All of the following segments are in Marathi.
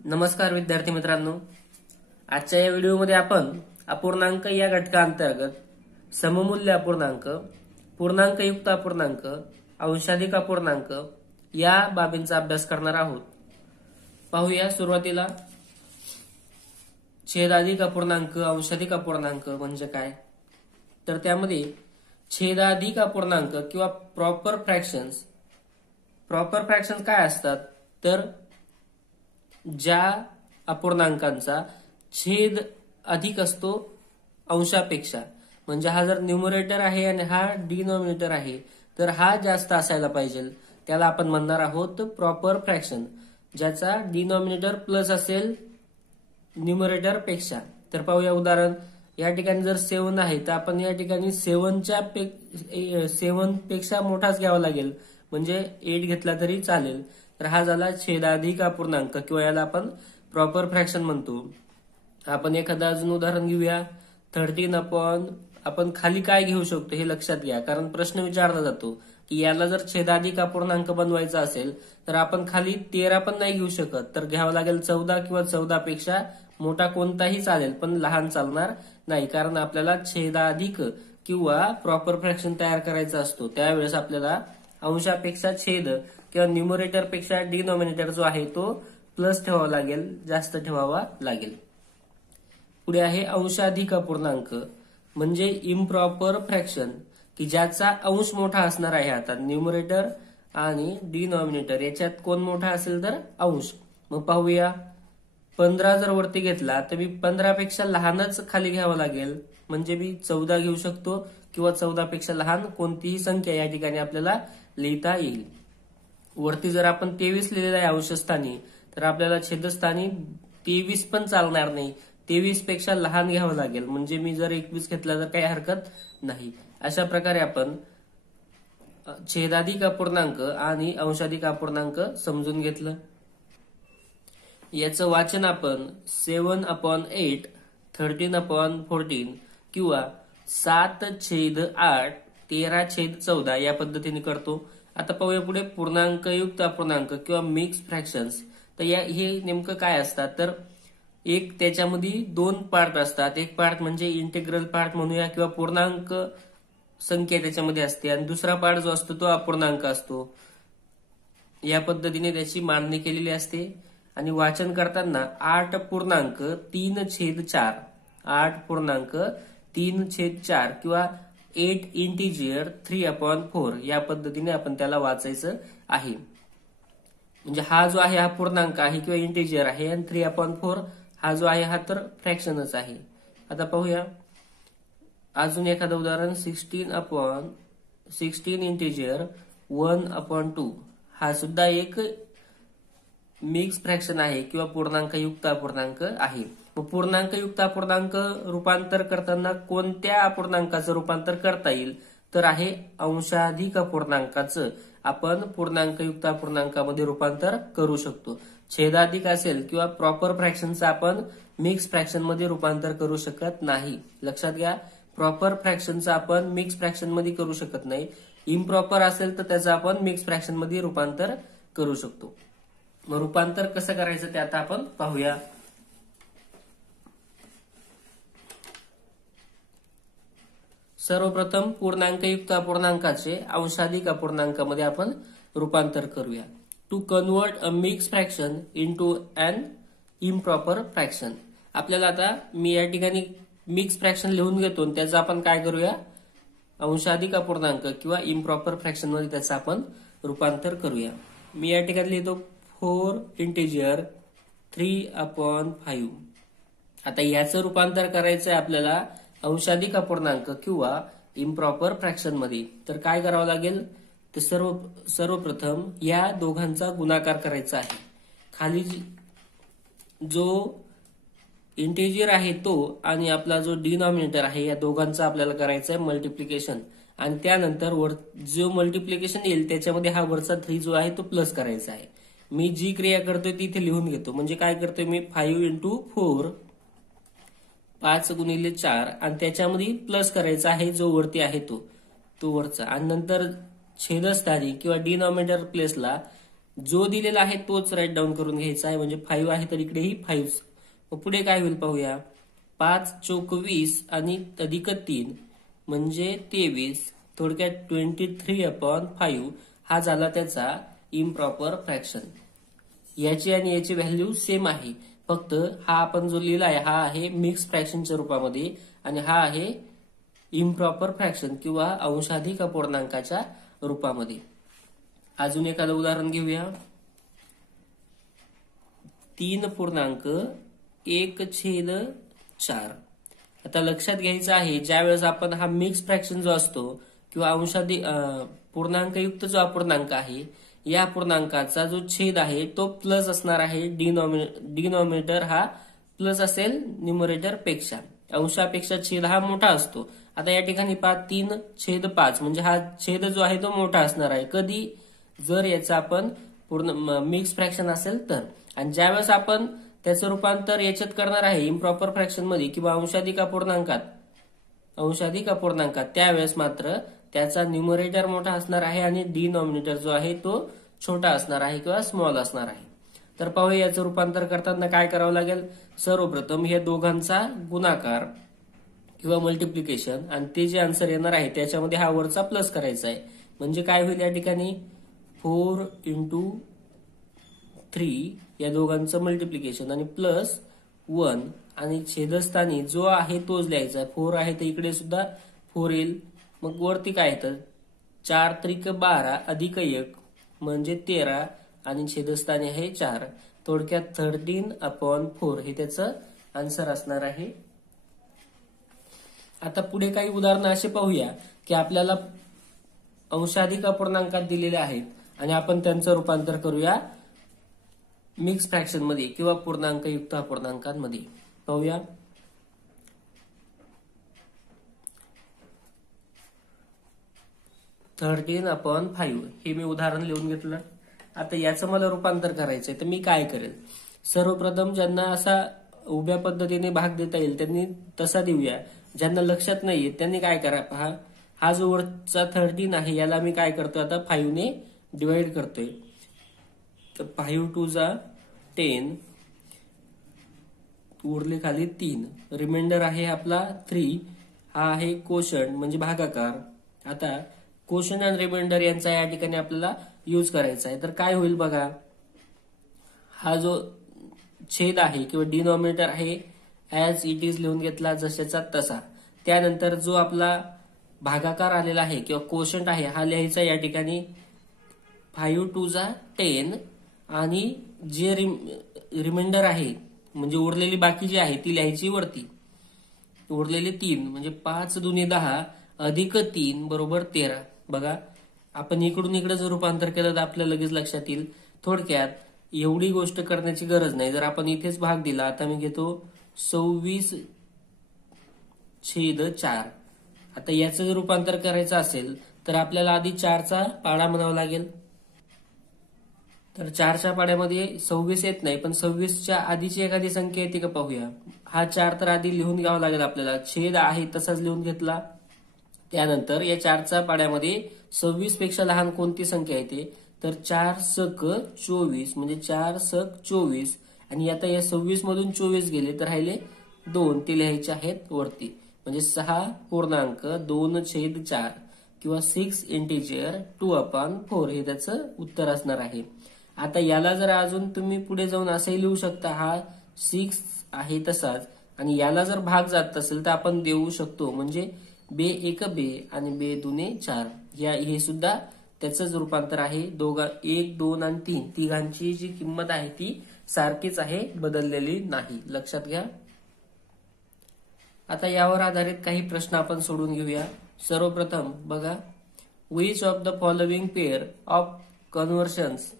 नमस्कार विद्यार्थी मित्रांनो, आजच्या या व्हिडिओमध्ये आपण अपूर्णांक या घटकांतर्गत सममूल्य अपूर्णांक, पूर्णांकयुक्त अपूर्णांक, अंशाधिक अपूर्णांक या बाबींचा अभ्यास करणार आहोत. पाहूया सुरुवातीला छेदाधिक अपूर्णांक, अंशाधिक अपूर्णांक म्हणजे काय. तर त्यामध्ये छेदाधिक अपूर्णांक किंवा प्रॉपर फ्रॅक्शन्स काय असतात, तर ज्या अपूर्णांकांचा छेद अधिक असतो अंशापेक्षा, म्हणजे हा जर न्यूमरेटर आहे आणि हा डिनॉमिनेटर आहे तर हा जास्त असायला पाहिजे, त्याला आपण म्हणणार आहोत प्रॉपर फ्रॅक्शन. ज्याचा डिनॉमिनेटर प्लस असेल न्यूमरेटर पेक्षा. तर पाहूया उदाहरण. या ठिकाणी जर 7 आहे तर आपण या ठिकाणी 7 पेक्षा मोठाच घ्यावा लागेल, म्हणजे 8 घेतला तरी चालेल. तर हा झाला छेदाधिक अपूर्णांक किंवा याला आपण प्रॉपर फ्रॅक्शन म्हणतो. आपण एखादं अजून उदाहरण घेऊया. 13 आपण खाली काय घेऊ शकतो हे लक्षात घ्या, कारण प्रश्न विचारला जातो की याला जर छेदाधिक अपूर्णांक बनवायचा असेल तर आपण खाली 13 पण नाही घेऊ शकत, तर घ्यावं लागेल 14 किंवा 14 पेक्षा मोठा कोणताही चालेल, पण लहान चालणार नाही. कारण आपल्याला छेदाधिक किंवा प्रॉपर फ्रॅक्शन तयार करायचा असतो, त्यावेळेस आपल्याला अंशापेक्षा छेद किंवा न्यूमरेटर पेक्षा डिनॉमिनेटर जो आहे तो प्लस ठेवावा लागेल, जास्त ठेवावा लागेल. पुढे आहे अंशाधिक अपूर्णांक म्हणजे इम्प्रॉपर फ्रॅक्शन, की ज्याचा अंश मोठा असणार आहे. आता न्यूमरेटर आणि डिनॉमिनेटर याच्यात कोण मोठा असेल तर अंश. मग पाहूया. 15 जर वरती घेतला तर मी 15 पेक्षा लहानच खाली घ्यावं लागेल, म्हणजे मी 14 घेऊ शकतो किंवा 14 पेक्षा लहान कोणतीही संख्या या ठिकाणी आपल्याला लिहिता येईल. वरती जर आपण 23 लिहिलेलं आहे अंशस्थानी, तर आपल्याला छेदस्थानी 23 पण चालणार नाही, 23 पेक्षा लहान घ्यावं लागेल, म्हणजे मी जर 21 घेतला तर काही हरकत नाही. अशा प्रकारे आपण छेदाधिक अपूर्णांक आणि अंशाधिक अपूर्णांक समजून घेतलं. याचं वाचन आपण 7/8, 13/14 किंवा 7/8, 13/14 या पद्धतीने करतो. आता पाहूया पुढे पूर्णांकयुक्त अपूर्णांक किंवा मिक्स फ्रॅक्शन्स. तर हे नेमकं काय असतात, तर एक त्याच्यामध्ये 2 पार्ट असतात. एक पार्ट म्हणजे इंटिग्रल पार्ट म्हणूया किंवा पूर्णांक संख्या त्याच्यामध्ये असते, आणि दुसरा पार्ट जो असतो तो अपूर्णांक असतो. या पद्धतीने त्याची मांडणी केलेली असते. आणि वाचन करताना 8.3/4, 8.3/4 किंवा 8 इंटिजर 3/4 या पद्धतीने आपण त्याला वाचायचं आहे. म्हणजे हा जो आहे हा पूर्णांक आहे किंवा इंटिजर आहे, आणि 3/4 हा जो आहे हा तर फ्रॅक्शनच आहे. आता पाहूया अजून एखादं उदाहरण. 16 इंटिजर 1/2 हा सुद्धा एक मिक्स फ्रॅक्शन आहे किंवा पूर्णांकयुक्त अपूर्णांक आहे. मग पूर्णांकयुक्त अपूर्णांक रूपांतर करताना कोणत्या अपूर्णांकाचं रूपांतर करता येईल, तर आहे अंशाधिक अपूर्णांकाचं आपण पूर्णांकयुक्त अपूर्णांकामध्ये रूपांतर करू शकतो. छेदाधिक असेल किंवा प्रॉपर फ्रॅक्शनचं आपण मिक्स फ्रॅक्शन मध्ये रूपांतर करू शकत नाही. लक्षात घ्या, प्रॉपर फ्रॅक्शनचं आपण मिक्स फ्रॅक्शन मध्ये करू शकत नाही. इम्प्रॉपर असेल तर त्याचं आपण मिक्स फ्रॅक्शन मध्ये रूपांतर करू शकतो. मग रूपांतर कसं करायचं ते आता आपण पाहूया. सर्वप्रथम पूर्णांकयुक्त अपूर्णांकाचे अंशाधिक अपूर्णांकामध्ये आपण रूपांतर करूया. To convert a mix fraction into an improper fraction. आपल्याला आता मी या ठिकाणी मिक्स फ्रॅक्शन लिहून घेतो, त्याचं आपण काय करूया, अंशाधिक अपूर्णांक किंवा इम्प्रॉपर फ्रॅक्शन मध्ये त्याचं आपण रूपांतर करूया. मी या ठिकाणी लिहितो 4 इंटिजर 3/5. आता याचं रूपांतर करायचं आहे आपल्याला अंशाधिक अपूर्णांक किंवा इम्प्रॉपर फ्रॅक्शन मध्ये. तर काय करावं लागेल, तर सर्वप्रथम या दोघांचा गुणाकार करायचा आहे. खाली जो इंटिजर आहे तो आणि आपला जो डिनॉमिनेटर आहे या दोघांचा आपल्याला करायचं आहे मल्टिप्लिकेशन, आणि त्यानंतर जो मल्टिप्लिकेशन येईल त्याच्यामध्ये हा वरचा 3 जो आहे तो प्लस करायचा आहे. मी जी क्रिया करतोय ती इथे लिहून घेतो. म्हणजे काय करतोय मी 5x4, 5x4, आणि त्याच्यामध्ये प्लस करायचा आहे जो वरती आहे तो वरचा, आणि नंतर छेदस्थानी किंवा डिनॉमिनेटर प्लेसला जो दिलेला आहे तोच राईट डाऊन करून घ्यायचा आहे. म्हणजे 5 आहे तर इकडेही 5. मग पुढे काय होईल पाहूया. 5 चौक 20 आणि अधिक 3 म्हणजे 23. थोडक्यात 23/5 हा झाला त्याचा इम्प्रॉपर फ्रॅक्शन. याची आणि याची व्हॅल्यू सेम आहे, फक्त हा आपण जो लिहिला आहे हा आहे मिक्स फ्रॅक्शनच्या रूपामध्ये आणि हा आहे इम्प्रॉपर फ्रॅक्शन किंवा अंशाधिक अपूर्णांकाच्या रूपामध्ये. अजून एखादं उदाहरण घेऊया. 3.1/4. आता लक्षात घ्यायचं आहे ज्यावेळेस आपण हा मिक्स फ्रॅक्शन जो असतो किंवा अंशाधिक पूर्णांकयुक्त जो अपूर्णांक आहे या पूर्णांकाचा जो छेद आहे तो प्लस असणार आहे. डिनॉमिनेटर हा प्लस असेल न्यूमरेटर पेक्षा. अंशापेक्षा छेद हा मोठा असतो. आता या ठिकाणी 3/5 म्हणजे हा छेद जो आहे तो मोठा असणार आहे. कधी? जर याचा आपण पूर्ण मिक्स फ्रॅक्शन असेल तर. आणि ज्यावेळेस आपण त्याचं रूपांतर याच्यात करणार आहे इम्प्रॉपर फ्रॅक्शन मध्ये किंवा अंशाधिक अपूर्णांकात त्यावेळेस मात्र त्याचा न्यूमरेटर मोठा असणार आहे आणि डिनॉमिनेटर जो आहे तो छोटा असणार आहे किंवा स्मॉल असणार आहे. तर पाहूया याचं रूपांतर करताना काय करावं लागेल. सर्वप्रथम हे दोघांचा गुणाकार किंवा मल्टिप्लिकेशन आणि ते जे आन्सर येणार आहे त्याच्यामध्ये हा वरचा प्लस करायचा आहे. म्हणजे काय होईल या ठिकाणी 4×3 या दोघांचं मल्टिप्लिकेशन आणि प्लस 1 आणि छेदस्थानी जो आहे तोच लिहायचा. 4 आहे तर इकडे सुद्धा 4 येईल. मग वरती काय येतं 4×3=12 अधिक 1 म्हणजे 13 आणि छेदस्थानी आहे 4. थोडक्यात 13/4 हे त्याचं आन्सर असणार आहे. आता पुढे काही उदाहरणं असे पाहूया की आपल्याला अंशाधिक अपूर्णांकात दिलेले आहेत आणि आपण त्यांचं रूपांतर करूया मिक्स फ्रॅक्शन मध्ये किंवा पूर्णांकयुक्त अपूर्णांकांमध्ये. पाहूया. (13/5) हे मी उदाहरण लिहून घेतलं. आता याचं मला रूपांतर करायचंय तर मी काय करेल. सर्वप्रथम ज्यांना असा उभ्या पद्धतीने भाग देता येईल त्यांनी तसा देऊया. ज्यांना लक्षात नाहीये त्यांनी काय करा. पहा, हा जो वरचा 13 आहे याला मी काय करतो आता 5 ने डिवाइड करतोय. तर 5×2=10 उरले खाली 3. रिमाइंडर आहे आपला 3. हा आहे कोशंट म्हणजे भागाकार. आता कोशंट आणि रिमाइंडर यांचा या ठिकाणी आपल्याला यूज करायचा आहे. तर काय होईल बघा. हा जो छेद आहे किंवा डिनॉमिनेटर आहे ऍज इट इज लिहून घेतला जशाचा तसा. त्यानंतर जो आपला भागाकार आलेला आहे किंवा कोशंट आहे हा लिहायचा या ठिकाणी 5×2=10 आणि जे रिमाइंडर आहे म्हणजे उरलेली बाकी जी आहे ती लिहायची वरती. उरलेले 3 म्हणजे 5×2=10 अधिक 3 बरोबर 13. बघा आपण इकडून इकडे जर रूपांतर केलं तर आपल्याला लगेच लक्षात येईल. थोडक्यात एवढी गोष्ट करण्याची गरज नाही. जर आपण इथेच भाग दिला आता मी घेतो 26/4. आता याचं जर रूपांतर करायचं असेल तर आपल्याला आधी 4चा पाडा म्हणावा लागेल. तर 4च्या पाड्यामध्ये 26 येत नाही पण 26च्या आधीची एखादी संख्या येते का पाहूया. हा 4 तर आधी लिहून घ्यावा लागेल आपल्याला. छेद आहे तसाच लिहून घेतला. त्यानंतर या 4च्या पाड्यामध्ये 26 पेक्षा लहान कोणती संख्या येते तर 4×24 म्हणजे 4×24 आणि आता या 26 मधून 24 गेले तर राहिले 2 ते लिहायचे आहेत वरती. म्हणजे 6.2/4 किंवा 6 इंटिजर 2/4 हे त्याचं उत्तर असणार आहे. आता याला जर अजून तुम्ही पुढे जाऊन असंही लिहू शकता. हा 6 आहे तसाच आणि याला जर भाग जात असेल तर आपण देऊ शकतो. म्हणजे 2×1=2 आणि 2×2=4 हे सुद्धा त्याचंच रूपांतर आहे. 1, 2 आणि 3 तिघांची जी किंमत आहे ती सारखीच आहे, बदललेली नाही. लक्षात घ्या. आता यावर आधारित काही प्रश्न आपण सोडून घेऊया. सर्वप्रथम बघा. Which of the following pair of conversions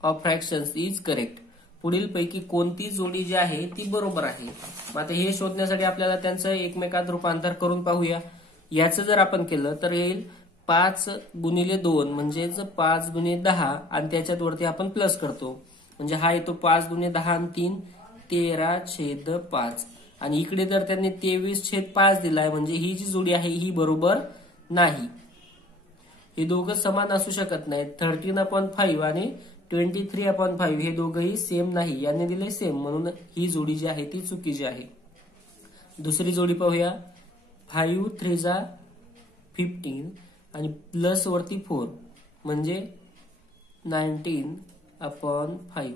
of fractions is correct. पुढील पैकी कोणती जोडी जी आहे ती बरोबर आहे. मग आता हे शोधण्यासाठी आपल्याला त्यांचं एकमेकात रूपांतर करून पाहूया. याचं जर आपण केलं तर येईल 5×2 म्हणजेच 5×10 आणि त्याच्यात वरती आपण प्लस करतो. म्हणजे हा येतो 5×10 आणि 3 13/5 आणि इकडे जर त्यांनी 23/5 दिलाय म्हणजे ही जी जोडी आहे ही बरोबर नाही. हे दोघं समान असू शकत नाहीत. 13/5 आणि 23/5 हे दोघंही सेम नाही, याने दिले सेम, म्हणून ही जोडी जी आहे ती चुकीची आहे. दुसरी जोडी पाहूया. 5 3 15 आणि प्लस वरती 4 म्हणजे 19/5.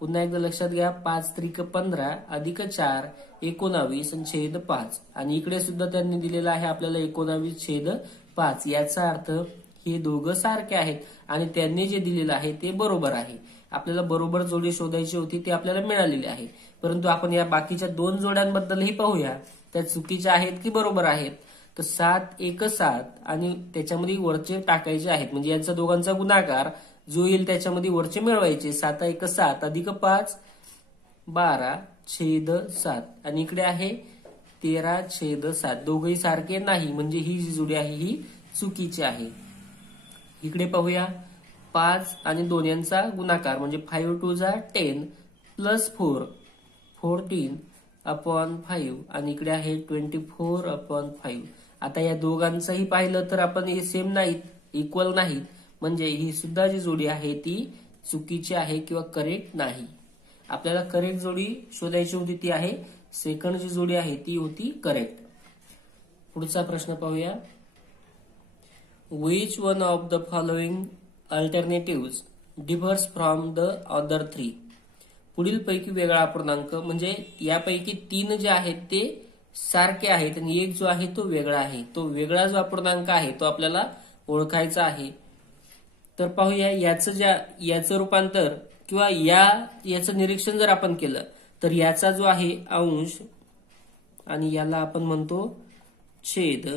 पुन्हा एकदा लक्षात घ्या. 5 3 15 अधिक 4 19 आणि छेद 5 आणि इकडे सुद्धा त्यांनी दिलेलं आहे आपल्याला 19/5. याचा अर्थ हे दोघं सारखे आहेत आणि त्यांनी जे दिलेलं आहे ते बरोबर आहे. आपल्याला बरोबर जोडी शोधायची होती, ती आपल्याला मिळालेली आहे. परंतु आपण या बाकीच्या 2 जोड्यांबद्दलही पाहूया, त्या चुकीच्या आहेत की बरोबर आहेत. तर 7 1 7 आणि त्याच्यामध्ये वरचे टाकायचे आहेत, म्हणजे यांचा दोघांचा गुणाकार जो येईल त्याच्यामध्ये वरचे मिळवायचे. 7 1 7 अधिक 5 12/7 आणि इकडे आहे 13/7. दोघंही सारखे नाही, म्हणजे ही जी जोडी आहे ही चुकीची आहे. इकडे पाहूया. 5 आणि 2 यांचा गुणाकार म्हणजे 5 2 10 प्लस 4 14/5 आणि इकडे आहे 24/5. आता या दोघांचंही पाहिलं तर आपण हे सेम नाहीत, इक्वल नाहीत, म्हणजे ही सुद्धा जी जोडी आहे ती चुकीची आहे किंवा करेक्ट नाही. आपल्याला करेक्ट जोडी शोधायची होती, ती आहे सेकंड जी जोडी आहे ती होती करेक्ट. पुढचा प्रश्न पाहूया. Which one of the following alternatives differs from the other three? पुढील पैकी वेगळा अपूर्णांक म्हणजे यापैकी 3 जे आहेत ते सारखे आहेत आणि एक जो आहे तो वेगळा आहे. तो वेगळा जो अपूर्णांक आहे तो आपल्याला ओळखायचा आहे. तर पाहूया. याचं रूपांतर किंवा याचं निरीक्षण जर आपण केलं तर याचा जो आहे अंश आणि याला आपण म्हणतो छेद.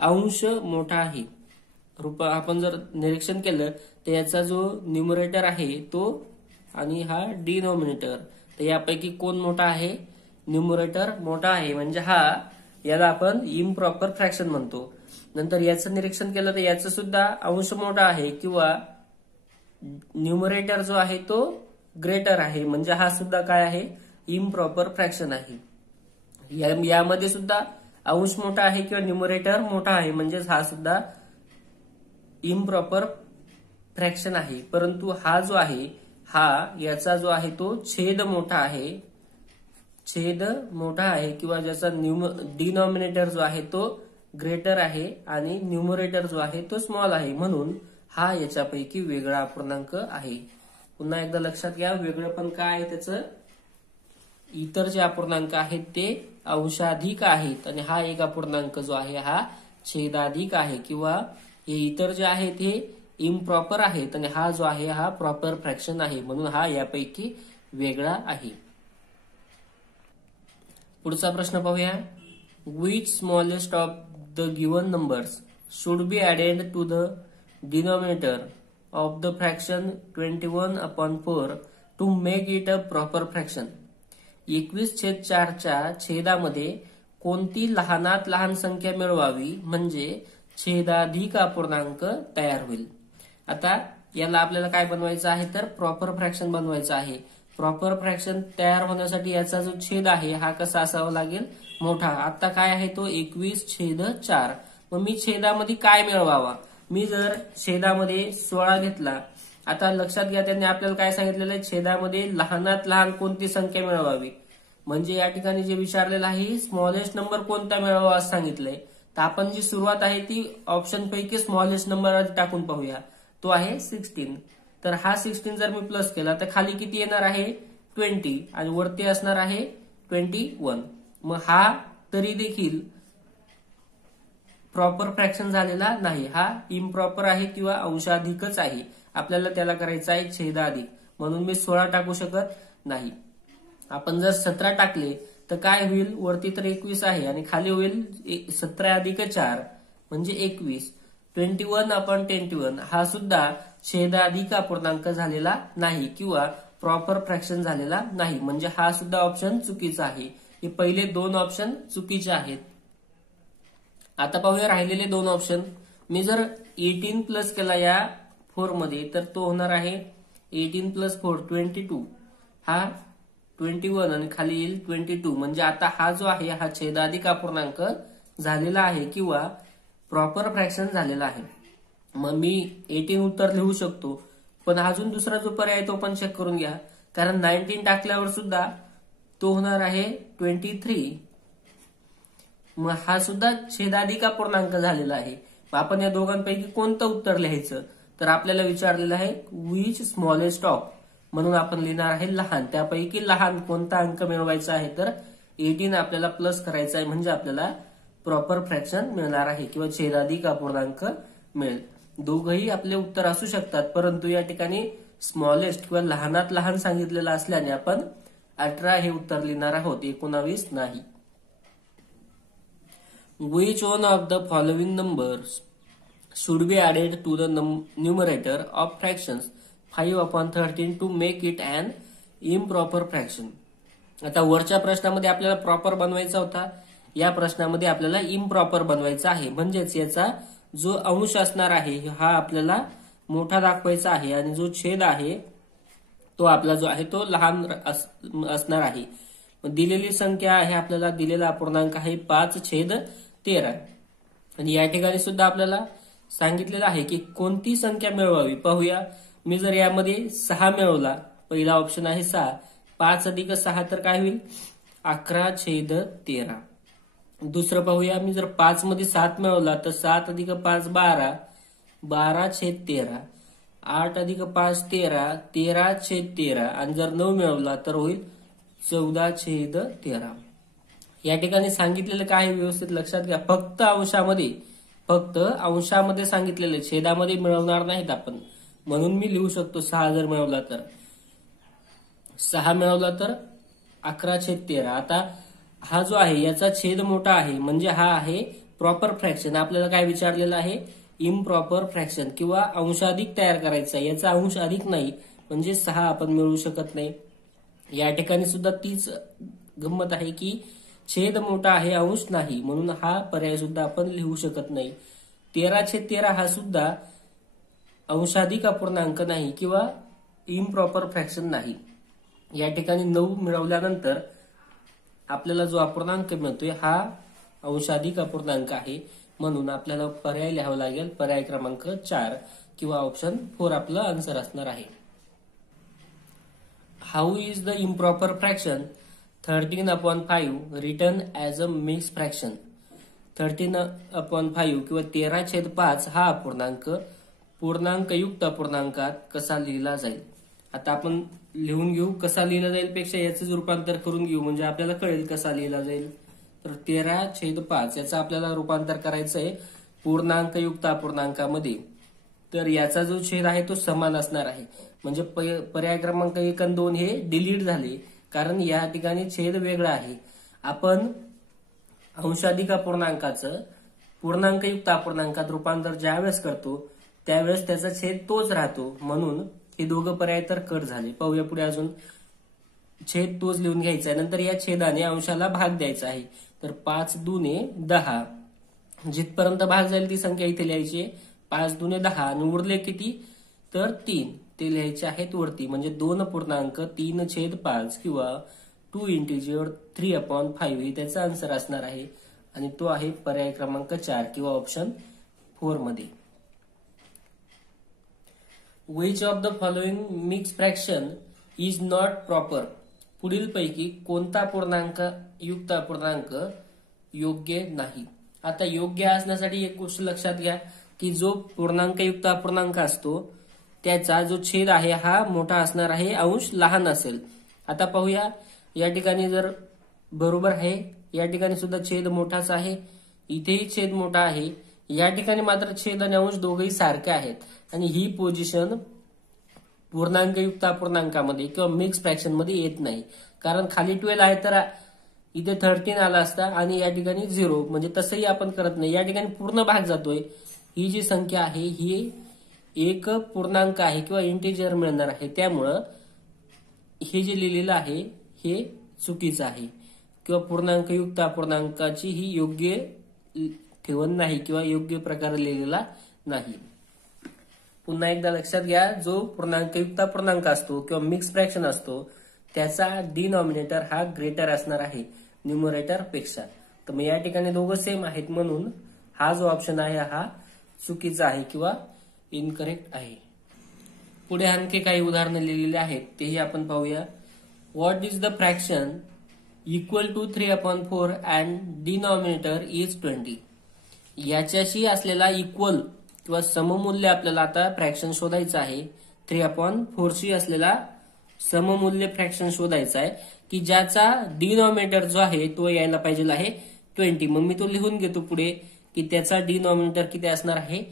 अंश मोठा आहे. आपण जर निरीक्षण केलं तर याचा जो न्यूमरेटर आहे तो आणि हा डिनॉमिनेटर, तर यापैकी कोण मोठा आहे? न्यूमरेटर मोठा आहे, म्हणजे याला आपण इम्प्रॉपर फ्रॅक्शन म्हणतो. नंतर याचं निरीक्षण केलं तर याचं सुद्धा अंश मोठा आहे किंवा न्यूमरेटर जो आहे तो ग्रेटर आहे, म्हणजे हा सुद्धा काय आहे? इम्प्रॉपर फ्रॅक्शन आहे. यामध्ये सुद्धा अंश मोठा आहे किंवा न्यूमरेटर मोठा आहे, म्हणजेच हा सुद्धा इम्प्रॉपर फ्रॅक्शन आहे. परंतु हा जो आहे याचा जो आहे तो छेद मोठा आहे. छेद मोठा आहे किंवा ज्याचा डिनॉमिनेटर जो आहे तो ग्रेटर आहे आणि न्यूमरेटर जो आहे तो स्मॉल आहे, म्हणून हा याच्यापैकी वेगळा अपूर्णांक आहे. पुन्हा एकदा लक्षात घ्या. वेगळं पण काय आहे त्याचं? इतर जे अपूर्णांक आहेत ते अंशाधिक आहेत आणि हा एक अपूर्णांक जो आहे हा छेदाधिक आहे किंवा हे इतर जे आहेत हे इम्प्रॉपर आहेत आणि हा जो आहे हा प्रॉपर फ्रॅक्शन आहे, म्हणून हा यापैकी वेगळा आहे. पुढचा प्रश्न पाहूया. Which smallest of the given numbers should be added to the denominator of the fraction 21/4 to make it a proper fraction? 21/4 च्या छेदामध्ये कोणती लहानात लहान संख्या मिळवावी म्हणजे छेदाधिक अपूर्णांक तयार होईल. आता याला आपल्याला काय बनवायचं आहे? तर प्रॉपर फ्रॅक्शन बनवायचं आहे. प्रॉपर फ्रॅक्शन तयार होण्यासाठी याचा जो छेद आहे हा कसा असावा लागेल? मोठा. आता काय आहे तो? 21/4. मग मी छेदामध्ये काय मिळवावा? मी जर छेदामध्ये 16 घेतला, आता लक्षात घ्या त्यांनी आपल्याला काय सांगितलेलं आहे? छेदामध्ये लहानात लहान कोणती संख्या मिळवावी, म्हणजे या ठिकाणी जे विचारलेलं आहे स्मॉलेस्ट नंबर कोणता मिळवावा असं सांगितलंय. तर आपण जी सुरुवात आहे ती ऑप्शन पैकी स्मॉलेस्ट नंबर टाकून पाहूया. तो आहे 16. तर हा 16 जर मी प्लस केला तर खाली किती येणार आहे? 20 आणि वरती असणार आहे 21. मग हा तरी देखील प्रॉपर फ्रॅक्शन झालेला नाही, हा इम्प्रॉपर आहे किंवा अंशाधिकच आहे. आपल्याला त्याला करायचं आहे छेदाधिक, म्हणून मी 16 टाकू शकत नाही. आपण जर 17 टाकले तर काय होईल? वरती तर 21 आहे आणि खाली होईल 17+4 म्हणजे 21. 21/21 हा सुद्धा छेदाधिक अपूर्णांक झालेला नाही किंवा प्रॉपर फ्रॅक्शन झालेला नाही, म्हणजे हा सुद्धा ऑप्शन चुकीचा आहे. हे पहिले 2 ऑप्शन चुकीचे आहेत. आता पाहूया राहिलेले 2 ऑप्शन. मी जर 18 प्लस केला या 4 मध्ये तर तो होणार आहे 18 + 4 22. हा 21 आणि खाली येईल 22, म्हणजे आता हा जो आहे हा छेदाधिक अपूर्णांक झालेला आहे किंवा प्रॉपर फ्रॅक्शन झालेला आहे. मग मी 18 उत्तर लिहू शकतो. पण अजून दुसरा जो पर्याय तो पण चेक करून घ्या, कारण 19 टाकल्यावर सुद्धा तो होणार आहे 23. मग हा सुद्धा छेदाधिक अपूर्णांक झालेला आहे. मग आपण या दोघांपैकी कोणतं उत्तर लिहायचं, तर आपल्याला विचारलेलं आहे विच स्मॉलेस्ट ऑफ, म्हणून आपण लिहिणार आहे लहान. त्यापैकी लहान कोणता अंक मिळवायचा आहे, तर 18 आपल्याला प्लस करायचा आहे, म्हणजे आपल्याला प्रॉपर फ्रॅक्शन मिळणार आहे किंवा छेदाधिक अपूर्णांक मिळेल. दोघंही आपले उत्तर असू शकतात, परंतु या ठिकाणी स्मॉलेस्ट किंवा लहानात लहान सांगितलेलं असल्याने आपण 18 हे उत्तर लिहिणार आहोत, 19 नाही. Which one of the following numbers should be added to the numerator of fractions 5/13 to make it an improper fraction? आता वरच्या प्रश्नामध्ये आपल्याला प्रॉपर बनवायचा होता, या प्रश्नामध्ये आपल्याला इम्प्रॉपर बनवायचा आहे. म्हणजेच याचा जो अंश असणार आहे हा आपल्याला मोठा दाखवायचा आहे आणि जो छेद आहे तो आपला जो आहे तो लहान असणार आहे. दिलेली संख्या आहे, आपल्याला दिलेला अपूर्णांक आहे 5/13 आणि या ठिकाणी सुद्धा आपल्याला सांगितलेलं आहे की कोणती संख्या मिळवावी. पाहूया, मी जर यामध्ये 6 मिळवला, पहिला ऑप्शन आहे 6, 5 अधिक 6 तर काय होईल 11/13. दुसरं पाहूया, मी जर 5 मध्ये 7 मिळवला तर 7 अधिक 5 12, 12/13. 8 अधिक 5 13, 13/13 आणि जर 9 मिळवला तर होईल 14/13. या ठिकाणी सांगितलेलं काय व्यवस्थित लक्षात घ्या, फक्त अंशामध्ये सांगितलेले, छेदामध्ये मिळवणार नाहीत आपण. म्हणून मी लिहू शकतो 6 जर मिळवला तर 6 मिळवला तर 11/13. आता हा जो आहे याचा छेद मोठा आहे, म्हणजे हा आहे प्रॉपर फ्रॅक्शन. आपल्याला काय विचारलेलं आहे, इम्प्रॉपर फ्रॅक्शन किंवा अंशाधिक तयार करायचा, याचा अंश अधिक नाही, म्हणजे 6 आपण मिळवू शकत नाही. या ठिकाणी सुद्धा तीच गंमत आहे की छेद मोठा आहे, अंश नाही, म्हणून हा पर्याय सुद्धा आपण लिहू शकत नाही. 13/13 हा सुद्धा अंशाधिक अपूर्णांक नाही किंवा इम्प्रॉपर फ्रॅक्शन नाही. या ठिकाणी 9 मिळवल्यानंतर आपल्याला जो अपूर्णांक मिळतोय हा अंशाधिक अपूर्णांक आहे, म्हणून आपल्याला पर्याय लिहावा लागेल, पर्याय क्रमांक 4 किंवा ऑप्शन 4 आपलं आन्सर असणार आहे. How is the improper fraction 13/5 return as a mix fraction? 13/5 किंवा 13/5 हा अपूर्णांक पूर्णांकयुक्त अपूर्णांकात कसा लिहिला जाईल? आता आपण लिहून घेऊ, कसा लिहिला जाईल पेक्षा याचंच रूपांतर करून घेऊ, म्हणजे आपल्याला कळेल कसा लिहिला जाईल. तर 13/5 याचं आपल्याला रूपांतर करायचं आहे पूर्णांकयुक्त अपूर्णांकामध्ये. तर याचा जो छेद आहे तो समान असणार आहे, म्हणजे पर्याय क्रमांक 1 आणि 2 हे डिलीट झाले, कारण या ठिकाणी छेद वेगळा आहे. आपण अंशाधिक अपूर्णांकाचं पूर्णांकयुक्त अपूर्णांकात रूपांतर ज्यावेळेस करतो त्यावेळेस त्याचा छेद तोच राहतो, म्हणून हे दोघं पर्याय तर कट झाले. पाहूया पुढे अजून, छेद तोच लिहून घ्यायचा आहे, नंतर या छेदाने अंशाला भाग द्यायचा आहे. तर 5 दुने 10, जिथपर्यंत भाग जाईल ती संख्या इथे लिहायची आहे. 5 दुने 10 आणि उरले किती तर 3, ते लिहायचे आहेत वरती, म्हणजे 2.3/5 किंवा 2 इंटिजर 3/5 हे त्याचा आन्सर असणार आहे आणि तो आहे पर्याय क्रमांक 4 किंवा ऑप्शन 4 मध्ये. Which of the following mixed fraction is not proper? पुढील पैकी कोणता पूर्णांक युक्त अपूर्णांक योग्य नाही? आता योग्य असण्यासाठी एक गोष्ट लक्षात घ्या की जो पूर्णांकयुक्त अपूर्णांक असतो त्याचा जो छेद आहे हा मोठा असणार आहे, अंश लहान असेल. आता पाहूया, या ठिकाणी जर बरोबर आहे, या ठिकाणी सुद्धा छेद मोठाच आहे, इथेही छेद मोठा आहे, या ठिकाणी मात्र छेद आणि अंश दोघेही सारखे आहेत आणि ही पोझिशन पूर्णांकयुक्त अपूर्णांकामध्ये किंवा मिक्स फ्रॅक्शन मध्ये येत नाही, कारण खाली 12 आहे तर इथे 13 आला असता आणि या ठिकाणी 0, म्हणजे तसंही आपण करत नाही. या ठिकाणी पूर्ण भाग जातोय, ही जी संख्या आहे ही एक पूर्णांक आहे किंवा इंटिजर मिळणार आहे, त्यामुळं हे जे लिहिलेलं आहे हे चुकीचं आहे किंवा पूर्णांकयुक्त अपूर्णांकाची ही योग्य ठेवण नाही किंवा योग्य प्रकारे लिहिलेला नाही. पुन्हा एकदा लक्षात घ्या, जो पूर्णांकयुक्त अपूर्णांक असतो किंवा मिक्स फ्रॅक्शन असतो त्याचा डिनॉमिनेटर हा ग्रेटर असणार आहे न्यूमरेटर पेक्षा. तर मग या ठिकाणी दोघं सेम आहेत, म्हणून हा जो ऑप्शन आहे हा चुकीचा आहे किंवा इनकरेक्ट आहे. पुढे आणखी काही उदाहरणं लिहिलेली आहेत तेही आपण पाहूया. What is the fraction equal to 3/4 and denominator is 20. याच्याशी असलेला इक्वल किंवा सममूल्य आपल्याला आता फ्रॅक्शन शोधायचं आहे. 3/4 शी असलेला सममूल्य फ्रॅक्शन शोधायचा आहे की ज्याचा डिनॉमिनेटर जो आहे तो यायला पाहिजे आहे 20. मग मी तो लिहून घेतो पुढे की त्याचा डिनॉमिनेटर किती असणार आहे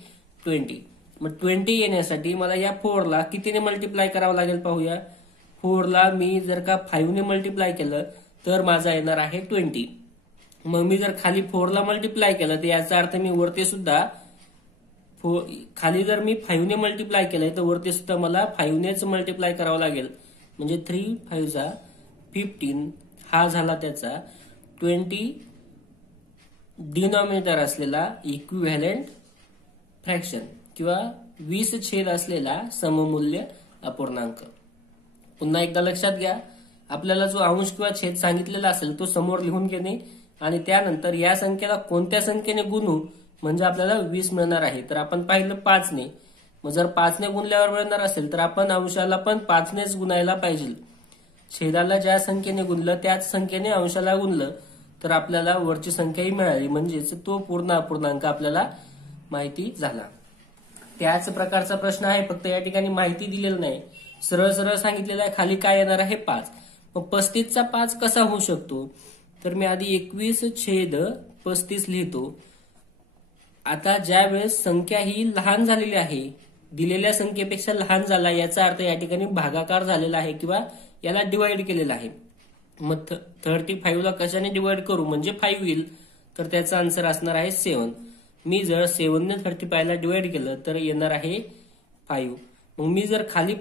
20. मग 20 येण्यासाठी मला या 4 ला कितीने मल्टिप्लाय करावं लागेल पाहूया. 4 ला मी जर का 5 ने मल्टिप्लाय केलं तर माझा येणार आहे 20. मग मी जर खाली 4 ला मल्टिप्लाय केलं तर याचा अर्थ मी वरती सुद्धा खाली जर मी 5 ने मल्टिप्लाय केलंय तर वरती सुद्धा मला 5 नेच मल्टिप्लाय करावं लागेल. म्हणजे 3 5 15 हा झाला त्याचा 20 डिनॉमिनेटर असलेला इक्विव्हॅलंट फ्रॅक्शन किंवा 20 छेद असलेला सममूल्य अपूर्णांक. पुन्हा एकदा लक्षात घ्या, आपल्याला जो अंश किंवा छेद सांगितलेला असेल तो समोर लिहून घेणे आणि त्यानंतर या संख्येला कोणत्या संख्येने गुणू म्हणजे आपल्याला 20 मिळणार आहे. तर आपण पाहिलं 5 ने. मग जर 5 ने गुणल्यावर मिळणार असेल तर आपण अंशाला पण 5 नेच गुणायला पाहिजे. छेदाला ज्या संख्येने गुणलं त्याच संख्येने अंशाला गुणलं तर आपल्याला वरची संख्याही मिळाली, म्हणजेच तो पूर्ण अपूर्णांक आपल्याला माहिती झाला. त्याच प्रकारचा प्रश्न आहे, फक्त या ठिकाणी माहिती दिलेलं नाही, सरळ सरळ सांगितलेलं आहे खाली काय येणार आहे 5. मग 35चा 5 कसा होऊ शकतो. तर मी आधी 21/35 लिहितो. आता ज्या वेळेस संख्या ही लहान झालेली आहे, दिलेल्या संख्येपेक्षा लहान झाला, याचा अर्थ या ठिकाणी भागाकार झालेला आहे किंवा याला डिवाइड केलेला आहे. मग 35 ला कशाने डिवाइड करू म्हणजे 5 येईल, तर त्याचा आन्सर असणार आहे 7. मी जर 7 ने 35 ला डिवाइड केलं तर येणार आहे 5. मग मी जर खाली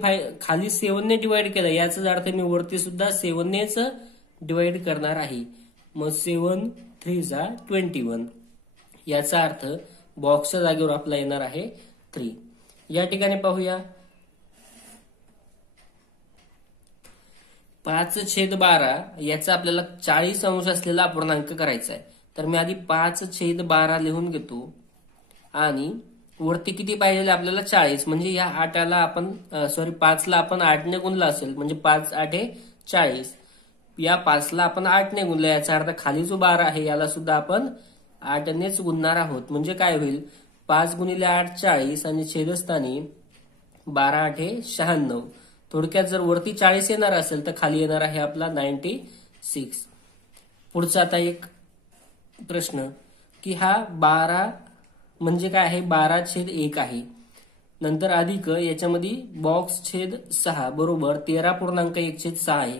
7 ने डिवाइड केलं याचाच अर्थ मी वरती सुद्धा 7 नेच डिवाइड करणार आहे. मग 7 3 21 याचा अर्थ बॉक्सच्या जागेवर आपला येणार आहे 3. या ठिकाणी पाहूया 5/12 याचा आपल्याला 40 अंश असलेला अपूर्णांक करायचा आहे. तर मी आधी 5/12 लिहून घेतो आणि वरती किती पाहिजे आपल्याला 40. म्हणजे या 8ला आपण 5 ला आपण 8 ने गुणला असेल म्हणजे 5 8 40. या 5 ला आपण 8 ने गुणलं याचा अर्थ खाली जो 12 आहे याला सुद्धा आपण 8 नेच गुणणार आहोत. म्हणजे काय होईल 5 × 8 40 आणि छेदस्थानी 12 8 96. थोडक्यात जर वरती 40 येणार असेल तर खाली येणार आहे आपला 96. पुढचा आता एक प्रश्न की हा 12 म्हणजे काय आहे 12/1 आहे. नंतर अधिक याच्यामध्ये बॉक्स छेद 6 बरोबर 13.1/6 आहे.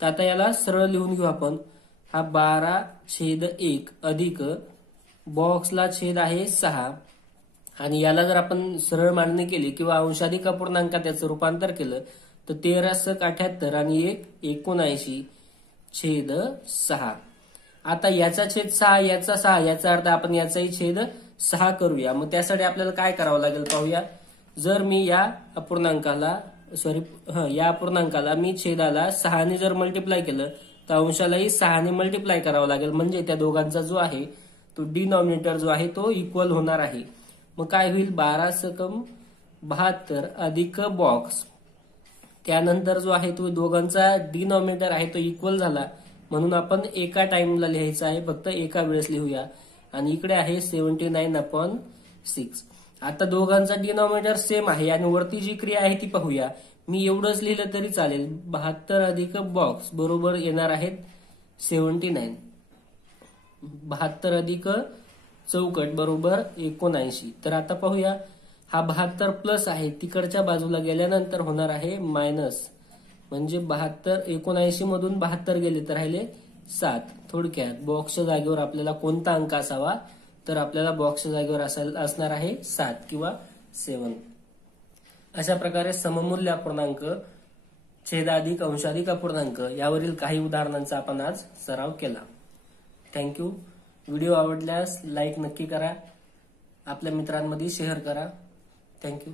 तर आता याला सरळ लिहून घेऊ आपण. हा 12/1 अधिक बॉक्सला छेद आहे 6 आणि याला जर आपण सरळ मांडणी केली किंवा अंशाधिक अपूर्णांकात त्याचं रूपांतर केलं तर 13×78 आणि 1/79/6. आता याचा छेद 6 याचा 6 याचा अर्थ आपण याचाही छेद 6 करूया. मग त्यासाठी आपल्याला काय करावं लागेल पाहूया. जर मी या अपूर्णांकाला मी छेदाला 6 ने जर मल्टिप्लाय केलं तर अंशालाही 6 ने मल्टिप्लाय करावं लागेल. म्हणजे त्या दोघांचा जो आहे तो डिनॉमिनेटर जो आहे तो इक्वल होणार आहे. मग काय होईल 12×72 अधिक बॉक्स. त्यानंतर जो आहे तो दोघांचा डिनॉमिनेटर आहे तो इक्वल झाला म्हणून आपण एका टाइमला लिहायचं आहे, फक्त एका वेळेस लिहूया. आणि इकडे आहे 79/6. आता दोघांचा डिनॉमिनेटर सेम आहे आणि वरती जी क्रिया आहे ती पाहूया. मी एवढंच लिहिलं तरी चालेल. 72 अधिक बॉक्स बरोबर येणार आहेत 79. 72 अधिक चौकट बरोबर 79. तर आता पाहूया हा 72 प्लस आहे, तिकडच्या बाजूला गेल्यानंतर होणार आहे मायनस. म्हणजे 72 79 मधून 72 गेले तर राहिले 7. थोडक्यात बॉक्सच्या जागेवर आपल्याला कोणता अंक असावा तर आपल्याला बॉक्सच्या जागेवर असणार आहे 7 किंवा 7. अशा प्रकारे सममूल्य अपूर्णांक, छेदाधिक अंशाधिक अपूर्णांक यावरील काही उदाहरणांचा आपण आज सराव केला. थँक्यू. व्हिडिओ आवडल्यास लाईक नक्की करा, आपल्या मित्रांमध्ये शेअर करा. थँक्यू.